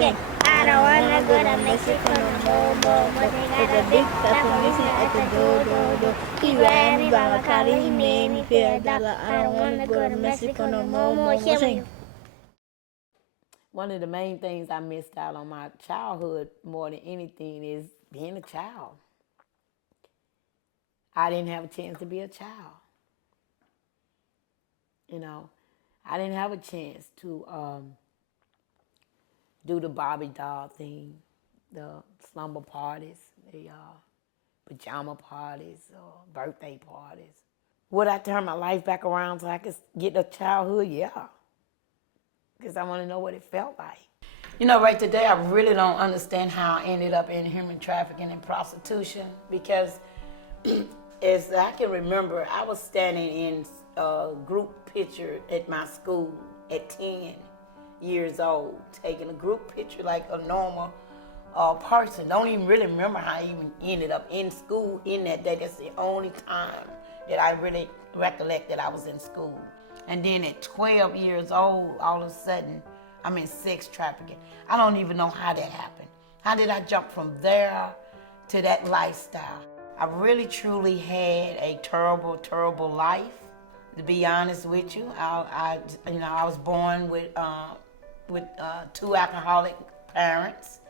Yeah, I don't wanna go to Mexico no more, but they got a big fat missing at the door. He ran me by my collar, he made me feel a dollar. I don't wanna go to Mexico no more. Sing. One of the main things I missed out on my childhood more than anything is being a child. I didn't have a chance to be a child. You know, I didn't have a chance to do the Barbie doll thing, the slumber parties, the pajama parties, birthday parties. Would I turn my life back around so I could get a childhood? Yeah, because I want to know what it felt like. You know, right today, I really don't understand how I ended up in human trafficking and prostitution because, as I can remember, I was standing in a group picture at my school at 10 years old, taking a group picture like a normal person. Don't even really remember how I even ended up in school in that day. That's the only time that I really recollect that I was in school. And then at 12 years old, all of a sudden, I'm in sex trafficking. I don't even know how that happened. How did I jump from there to that lifestyle? I really truly had a terrible, terrible life. To be honest with you, I was born with two alcoholic parents.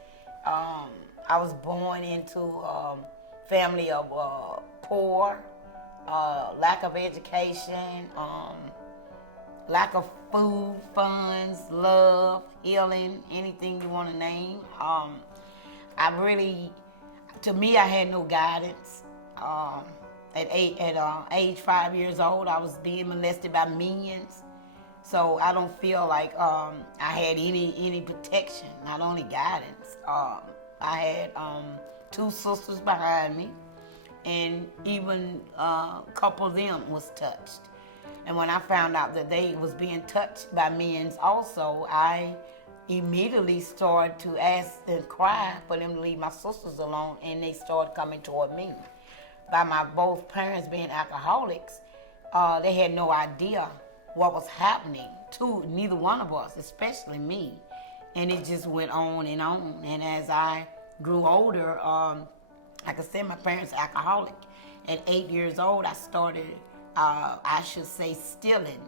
I was born into a family of poor, lack of education, lack of food, funds, love, healing, anything you want to name. To me, I had no guidance. At age 5 years old, I was being molested by minions. So I don't feel like I had any protection, not only guidance. I had two sisters behind me, and even a couple of them was touched. And when I found out that they was being touched by men also, I immediately started to ask and cry for them to leave my sisters alone, and they started coming toward me. By my both parents being alcoholics, they had no idea what was happening to neither one of us, especially me. And it just went on and on. And as I grew older, like I said, my parents were alcoholic. At 8 years old, I started stealing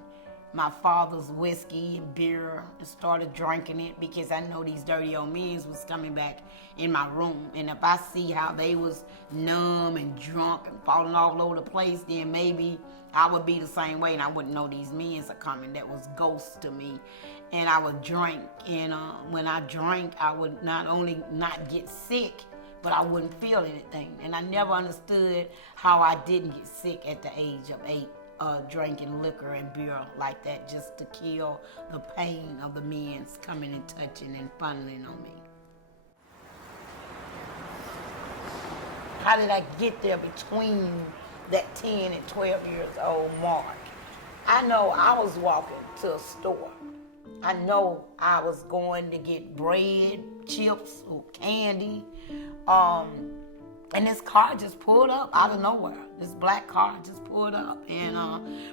my father's whiskey and beer and started drinking it because I know these dirty old men was coming back in my room. And if I see how they was numb and drunk and falling all over the place, then maybe I would be the same way and I wouldn't know these men are coming. That was ghosts to me. And I would drink. And when I drank, I would not only not get sick, but I wouldn't feel anything. And I never understood how I didn't get sick at the age of 8, drinking liquor and beer like that just to kill the pain of the men coming and touching and funneling on me. How did I get there between that 10 and 12 years old mark? I know I was walking to a store. I know I was going to get bread, chips, or candy. And this car just pulled up out of nowhere. This black car just pulled up. And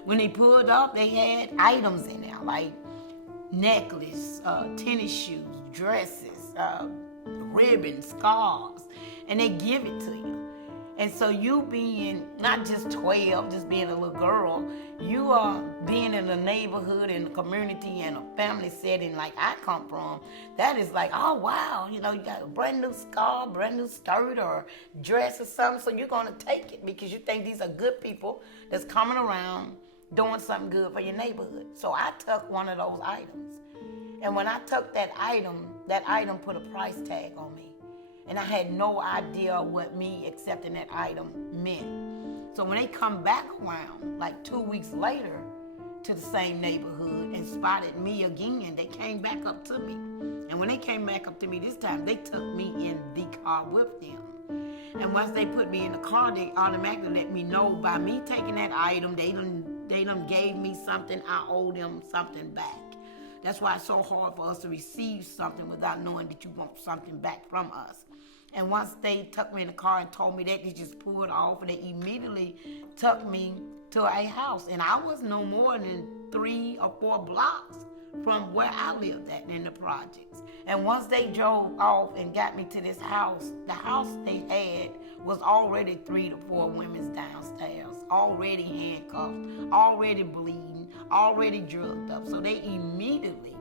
when they pulled up, they had items in there like necklace, tennis shoes, dresses, ribbons, scarves. And they give it to you. And so you being not just 12, just being a little girl, you are being in a neighborhood and a community and a family setting like I come from. That is like, oh, wow, you got a brand new scarf, brand new skirt or dress or something, so you're going to take it because you think these are good people that's coming around doing something good for your neighborhood. So I took one of those items. And when I took that item put a price tag on me. And I had no idea what me accepting that item meant. So when they come back around, like 2 weeks later, to the same neighborhood and spotted me again, they came back up to me. And when they came back up to me this time, they took me in the car with them. And once they put me in the car, they automatically let me know by me taking that item, they done gave me something, I owe them something back. That's why it's so hard for us to receive something without knowing that you want something back from us. And once they took me in the car and told me that, they just pulled off and they immediately took me to a house. And I was no more than 3 or 4 blocks from where I lived at in the projects. And once they drove off and got me to this house, the house they had was already 3 to 4 women downstairs, already handcuffed, already bleeding, already drugged up. So they immediately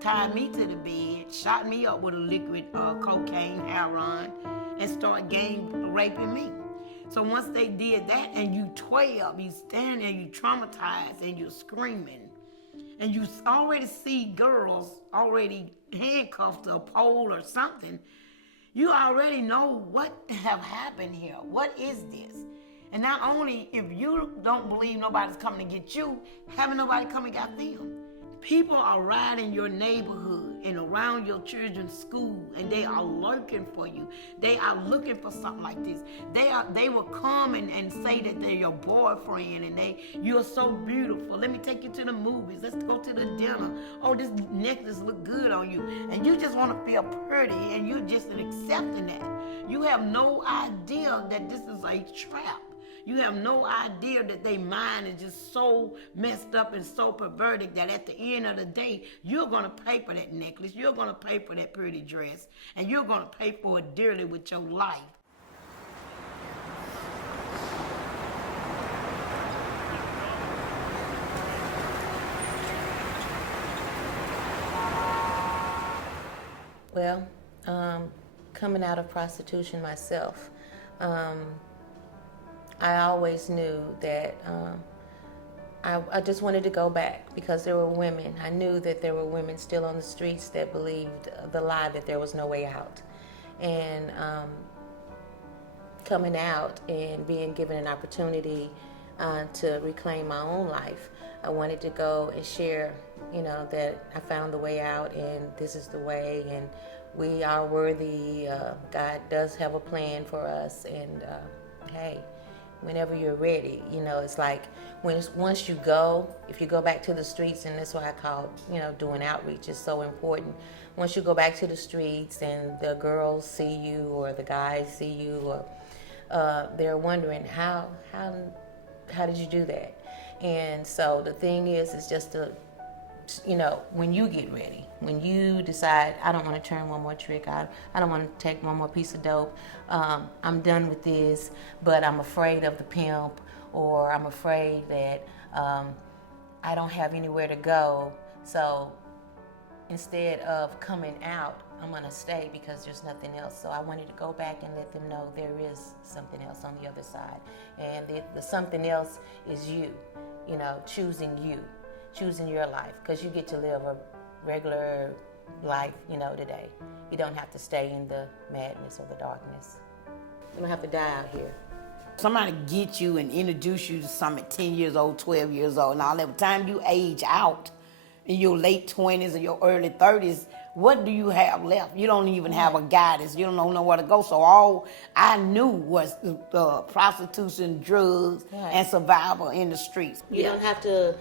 tied me to the bed, shot me up with a liquid cocaine, heroin, and started gang raping me. So once they did that, and you 12, you stand there, you traumatized, and you're screaming, and you already see girls already handcuffed to a pole or something, you already know what have happened here. What is this? And not only if you don't believe nobody's coming to get you, having nobody come and get them. People are riding your neighborhood and around your children's school, and they are lurking for you. They are looking for something like this. They will come and say that they're your boyfriend, and you're so beautiful. Let me take you to the movies. Let's go to the dinner. Oh, this necklace look good on you. And you just want to feel pretty, and you're just accepting that. You have no idea that this is a trap. You have no idea that their mind is just so messed up and so perverted that at the end of the day, you're going to pay for that necklace, you're going to pay for that pretty dress, and you're going to pay for it dearly with your life. Well, coming out of prostitution myself, I always knew that I just wanted to go back because there were women. I knew that there were women still on the streets that believed the lie that there was no way out. And coming out and being given an opportunity to reclaim my own life, I wanted to go and share, that I found the way out and this is the way, and we are worthy. God does have a plan for us, and hey, whenever you're ready, it's like once you go, if you go back to the streets, and that's why I call, doing outreach is so important. Once you go back to the streets and the girls see you or the guys see you, or they're wondering how did you do that? And so the thing is just to, when you get ready, when you decide, I don't want to turn one more trick, I don't want to take one more piece of dope, I'm done with this, but I'm afraid of the pimp, or I'm afraid that I don't have anywhere to go. So instead of coming out, I'm going to stay because there's nothing else. So I wanted to go back and let them know there is something else on the other side. And the something else is you, choosing your life, because you get to live a regular life, today. You don't have to stay in the madness or the darkness. You don't have to die out here. Somebody get you and introduce you to something at 10 years old, 12 years old, and all that. By the time you age out in your late 20s or your early 30s, what do you have left? You don't even have a guidance. You don't know where to go. So all I knew was prostitution, drugs, and survival in the streets. You don't have to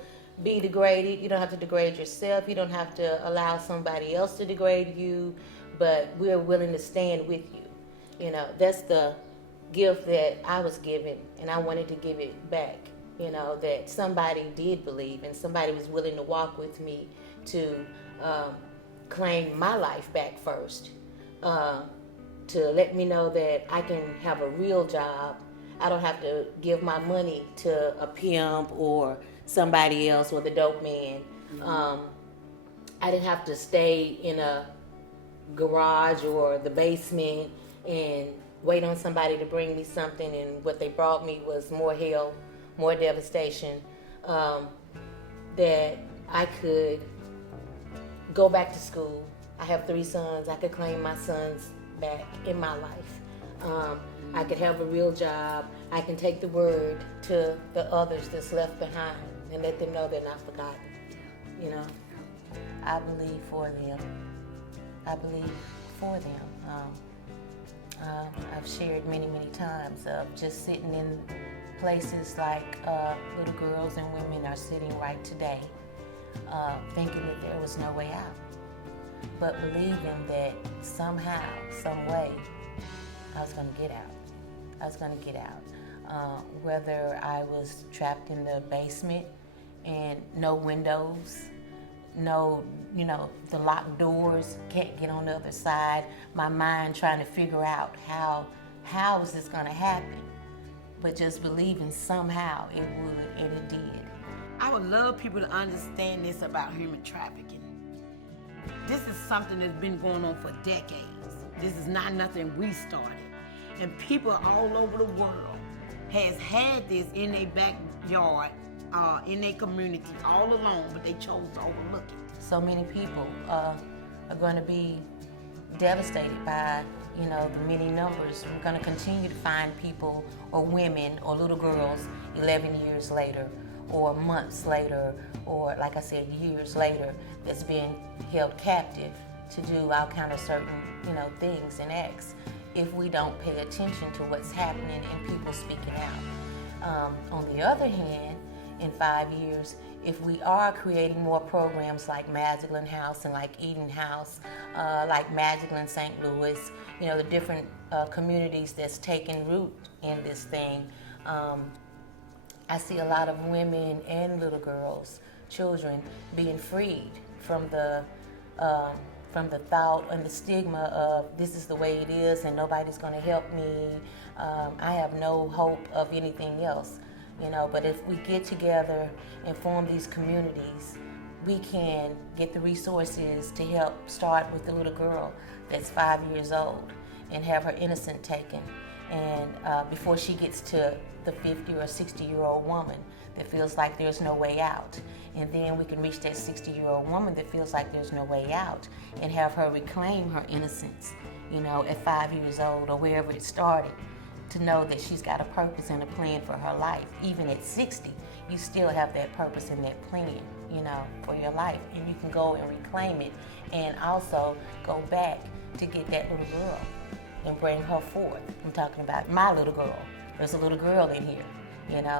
be degraded. You don't have to degrade yourself. You don't have to allow somebody else to degrade you, but we're willing to stand with you. That's the gift that I was given, and I wanted to give it back. That somebody did believe, and somebody was willing to walk with me to claim my life back first, to let me know that I can have a real job. I don't have to give my money to a pimp or somebody else or the dope man. I didn't have to stay in a garage or the basement and wait on somebody to bring me something, and what they brought me was more hell, more devastation. That I could go back to school. I have 3 sons. I could claim my sons back in my life. I could have a real job. I can take the word to the others that's left behind and let them know they're not forgotten. I believe for them. I believe for them. I've shared many, many times of just sitting in places like little girls and women are sitting right today, thinking that there was no way out, but believing that somehow, some way, I was going to get out. I was going to get out. Whether I was trapped in the basement and no windows, no, the locked doors, can't get on the other side. My mind trying to figure out how is this going to happen, but just believing somehow it would, and it did. I would love people to understand this about human trafficking. This is something that's been going on for decades. This is not nothing we started. And people all over the world has had this in their backyard, in their community all along, but they chose to overlook it. So many people are going to be devastated by, the many numbers. We're going to continue to find people or women or little girls 11 years later or months later or, like I said, years later that's being held captive to do all kind of certain, things and acts if we don't pay attention to what's happening and people speaking out. On the other hand, in 5 years, if we are creating more programs like Magdalene House and like Eden House, like Magdalene St. Louis, the different communities that's taking root in this thing, I see a lot of women and little girls, children, being freed from the thought and the stigma of this is the way it is and nobody's going to help me. I have no hope of anything else. But if we get together and form these communities, we can get the resources to help start with the little girl that's 5 years old and have her innocence taken. And before she gets to the 50 or 60-year-old woman that feels like there's no way out. And then we can reach that 60-year-old woman that feels like there's no way out and have her reclaim her innocence, at 5 years old or wherever it started, to know that she's got a purpose and a plan for her life. Even at 60, you still have that purpose and that plan, for your life. And you can go and reclaim it and also go back to get that little girl and bring her forth. I'm talking about my little girl. There's a little girl in here,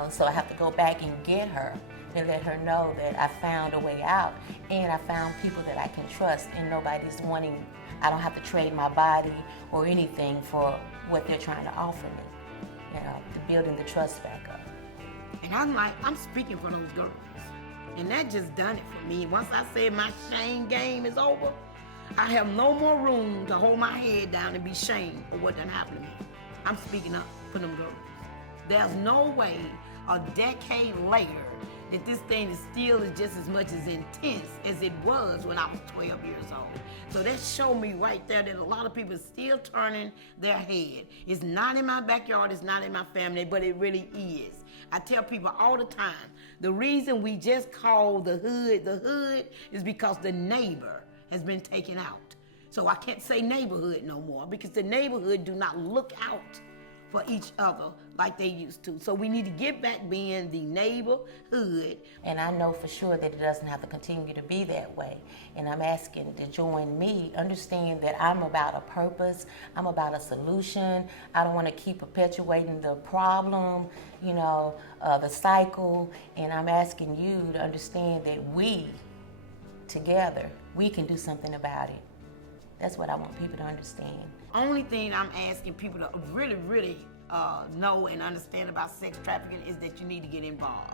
so I have to go back and get her and let her know that I found a way out and I found people that I can trust and nobody's wanting, I don't have to trade my body or anything for what they're trying to offer me, to building the trust back up. And I'm speaking for those girls. And that just done it for me. Once I said my shame game is over, I have no more room to hold my head down and be shamed for what done happened to me. I'm speaking up for them girls. There's no way a decade later that this thing is still just as much as intense as it was when I was 12 years old. So that showed me right there that a lot of people are still turning their head. It's not in my backyard, it's not in my family, but it really is. I tell people all the time, the reason we just call the hood is because the neighbor has been taken out. So I can't say neighborhood no more because the neighborhood do not look out for each other like they used to. So we need to get back being the neighborhood. And I know for sure that it doesn't have to continue to be that way. And I'm asking to join me, understand that I'm about a purpose, I'm about a solution. I don't want to keep perpetuating the problem, the cycle. And I'm asking you to understand that we, together, we can do something about it. That's what I want people to understand. Only thing I'm asking people to really, really know and understand about sex trafficking is that you need to get involved.